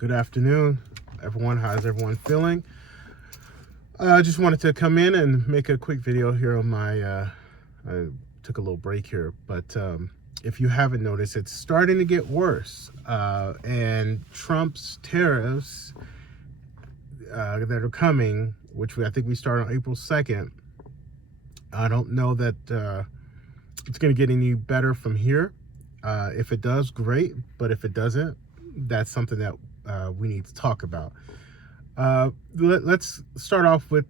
Good afternoon, everyone. How's everyone feeling? I just wanted to come in and make a quick video here on my, I took a little break here, but if you haven't noticed, it's starting to get worse. And Trump's tariffs that are coming, which I think we start on April 2nd, I don't know that it's going to get any better from here. If it does, great. But if it doesn't, that's something that we need to talk about. Let's start off with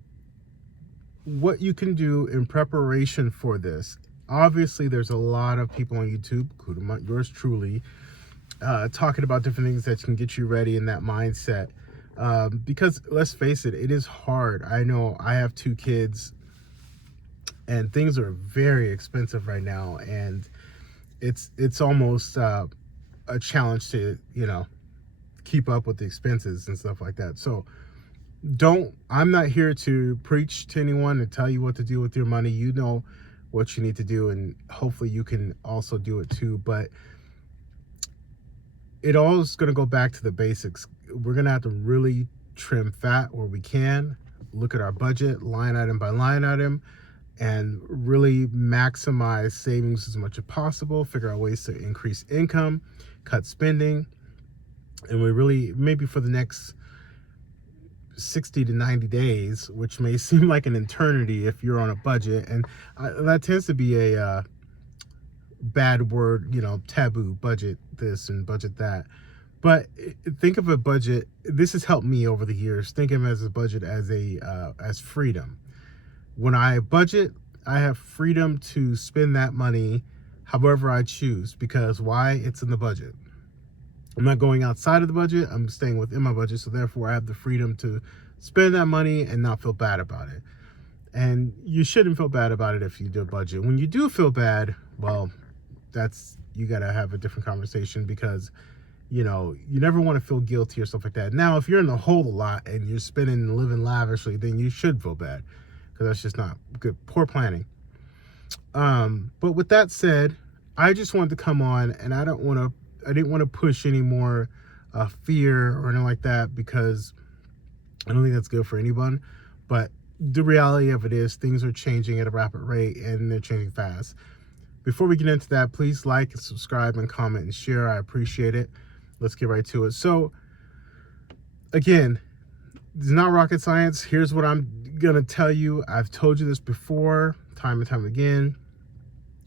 what you can do in preparation for this. Obviously, there's a lot of people on YouTube, including yours truly, talking about different things that can get you ready in that mindset. Because let's face it, it is hard. I know I have 2 kids and things are very expensive right now. And it's almost a challenge to, keep up with the expenses and stuff like that. So I'm not here to preach to anyone and tell you what to do with your money. You know what you need to do, and hopefully you can also do it too. But it all is going to go back to the basics. We're going to have to really trim fat where we can, look at our budget line item by line item, and really maximize savings as much as possible, figure out ways to increase income, cut spending. And we really, maybe for the next 60 to 90 days, which may seem like an eternity if you're on a budget. And that tends to be a bad word, taboo, budget this and budget that. But think of a budget. This has helped me over the years. Think of it as a budget as freedom. When I budget, I have freedom to spend that money however I choose, because why? It's in the budget. I'm not going outside of the budget. I'm staying within my budget. So therefore I have the freedom to spend that money and not feel bad about it. And you shouldn't feel bad about it if you do a budget. When you do feel bad, well, you got to have a different conversation, because you never want to feel guilty or stuff like that. Now, if you're in the hole a lot and you're spending and living lavishly, then you should feel bad, because that's just not good. Poor planning. But with that said, I just wanted to come on, and I didn't want to push any more fear or anything like that, because I don't think that's good for anyone. But the reality of it is things are changing at a rapid rate, and they're changing fast. Before we get into that, please like and subscribe and comment and share. I appreciate it. Let's get right to it. So again, it's not rocket science. Here's what I'm going to tell you. I've told you this before, time and time again.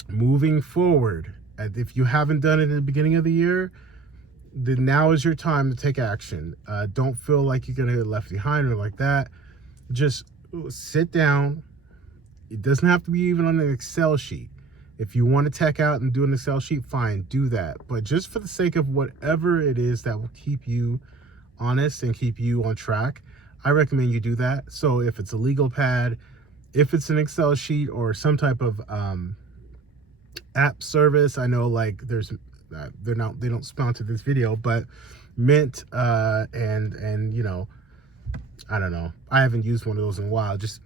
Moving forward, if you haven't done it at the beginning of the year, then now is your time to take action. Don't feel like you're going to get left behind or like that. Just sit down. It doesn't have to be even on an Excel sheet. If you want to tech out and do an Excel sheet, fine, do that. But just for the sake of whatever it is that will keep you honest and keep you on track, I recommend you do that. So if it's a legal pad, if it's an Excel sheet, or some type of app service, I know like there's they don't sponsor this video, but Mint and I don't know, I haven't used one of those in a while. Just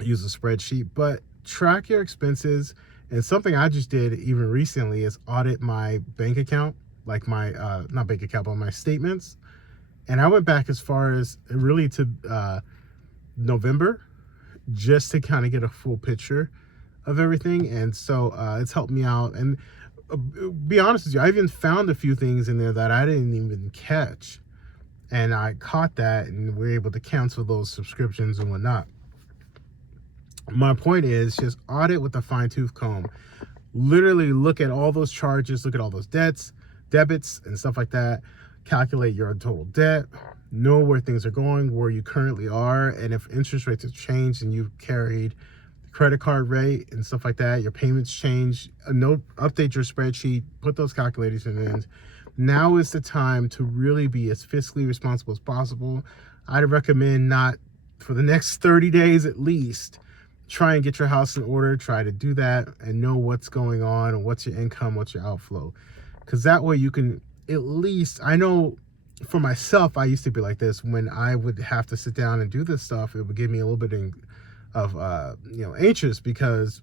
use a spreadsheet, but track your expenses. And something I just did even recently is audit my bank account, like my not bank account, but my statements. And I went back as far as really to November, just to kind of get a full picture of everything. And so it's helped me out. And be honest with you, I even found a few things in there that I didn't even catch, and I caught that, and we're able to cancel those subscriptions and whatnot. My point is, just audit with a fine-tooth comb. Literally look at all those charges, look at all those debits and stuff like that. Calculate your total debt, know where things are going, where you currently are, and if interest rates have changed and you've carried credit card rate and stuff like that, your payments change, update your spreadsheet, put those calculations in. Now is the time to really be as fiscally responsible as possible. I'd recommend not for the next 30 days at least. Try and get your house in order. Try to do that and know what's going on and what's your income, what's your outflow. Because that way you can at least, I know for myself, I used to be like this. When I would have to sit down and do this stuff, it would give me a little bit of anxious, because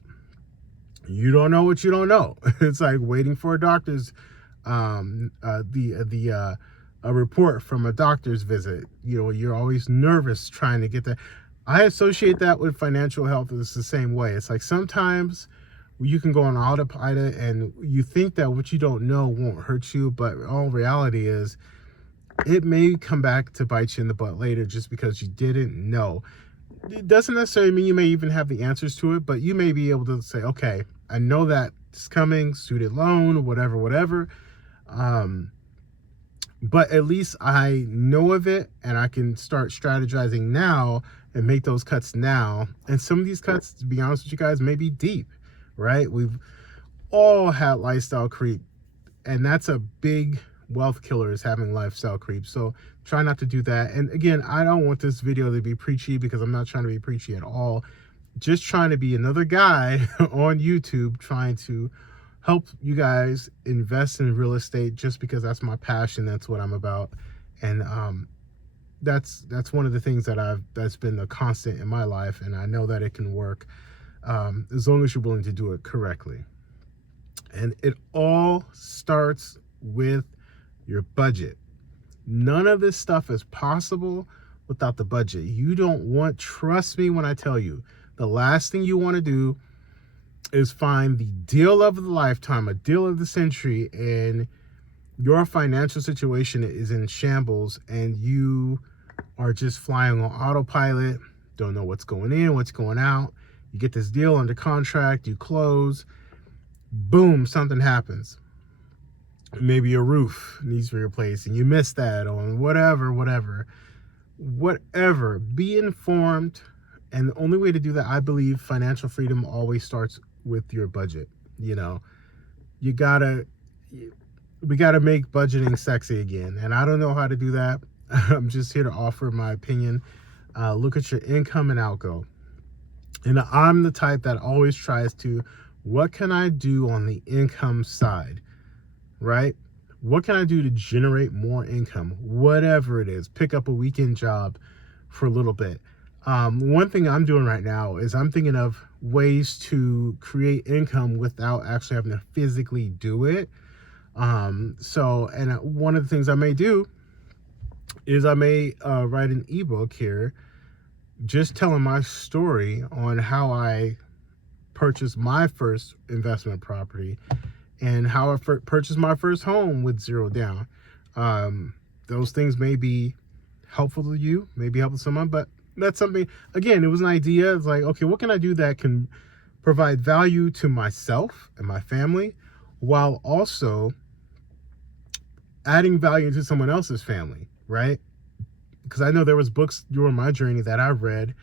you don't know what you don't know. It's like waiting for a doctor's a report from a doctor's visit. You're always nervous trying to get that. I associate that with financial health. It's the same way. It's like sometimes you can go on autopilot and you think that what you don't know won't hurt you, but all reality is it may come back to bite you in the butt later just because you didn't know. It doesn't necessarily mean you may even have the answers to it, but you may be able to say, okay, I know that it's coming, student loan, whatever. But at least I know of it and I can start strategizing now and make those cuts now. And some of these cuts, to be honest with you guys, may be deep, right? We've all had lifestyle creep, and that's a big wealth killer, is having lifestyle creep. So try not to do that. And again, I don't want this video to be preachy, because I'm not trying to be preachy at all. Just trying to be another guy on YouTube trying to help you guys invest in real estate, just because that's my passion. That's what I'm about. And that's one of the things that's been a constant in my life, and I know that it can work as long as you're willing to do it correctly. And it all starts with your budget. None of this stuff is possible without the budget. Trust me when I tell you, the last thing you want to do is find the deal of the lifetime, a deal of the century, and your financial situation is in shambles and you are just flying on autopilot, don't know what's going in, what's going out. You get this deal under contract, you close, boom, something happens. Maybe your roof needs to be replaced and you miss that, or whatever. Be informed. And the only way to do that, I believe, financial freedom always starts with your budget. We gotta make budgeting sexy again. And I don't know how to do that. I'm just here to offer my opinion. Look at your income and outgo. And I'm the type that always tries to, what can I do on the income side, right? What can I do to generate more income? Whatever it is, pick up a weekend job for a little bit. One thing I'm doing right now is I'm thinking of ways to create income without actually having to physically do it. One of the things I may do is I may write an ebook here just telling my story on how I purchased my first investment property and how I purchased my first home with zero down. Those things may be helpful to you, maybe helpful to someone, but that's something, again, it was an idea. It's like, okay, what can I do that can provide value to myself and my family while also adding value to someone else's family, right? Because I know there was books during my journey that I read,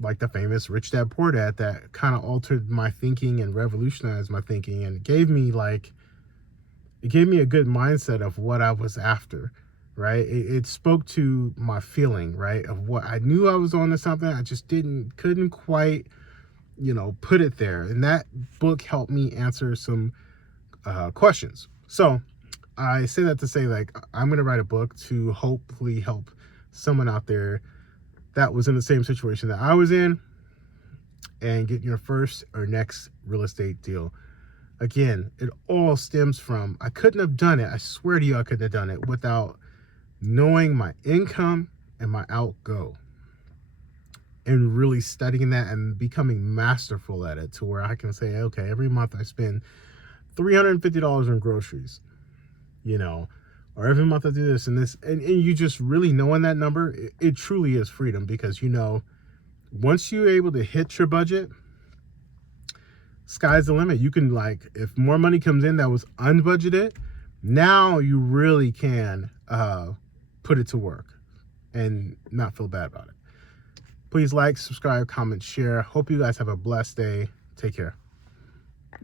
like the famous Rich Dad Poor Dad, that kind of altered my thinking and revolutionized my thinking, and it gave me a good mindset of what I was after, right? It spoke to my feeling, right, of what I knew I was on to something. I just couldn't quite, put it there. And that book helped me answer some questions. So I say that to say, like, I'm going to write a book to hopefully help someone out there that was in the same situation that I was in and get your first or next real estate deal. Again, it all stems from, I couldn't have done it. I swear to you, I couldn't have done it without knowing my income and my outgo and really studying that and becoming masterful at it, to where I can say, okay, every month I spend $350 on groceries, or every month I do this and this, and you just really knowing that number, it truly is freedom, because once you're able to hit your budget, sky's the limit. You can, if more money comes in that was unbudgeted, now you really can put it to work and not feel bad about it. Please like, subscribe, comment, share. Hope you guys have a blessed day. Take care.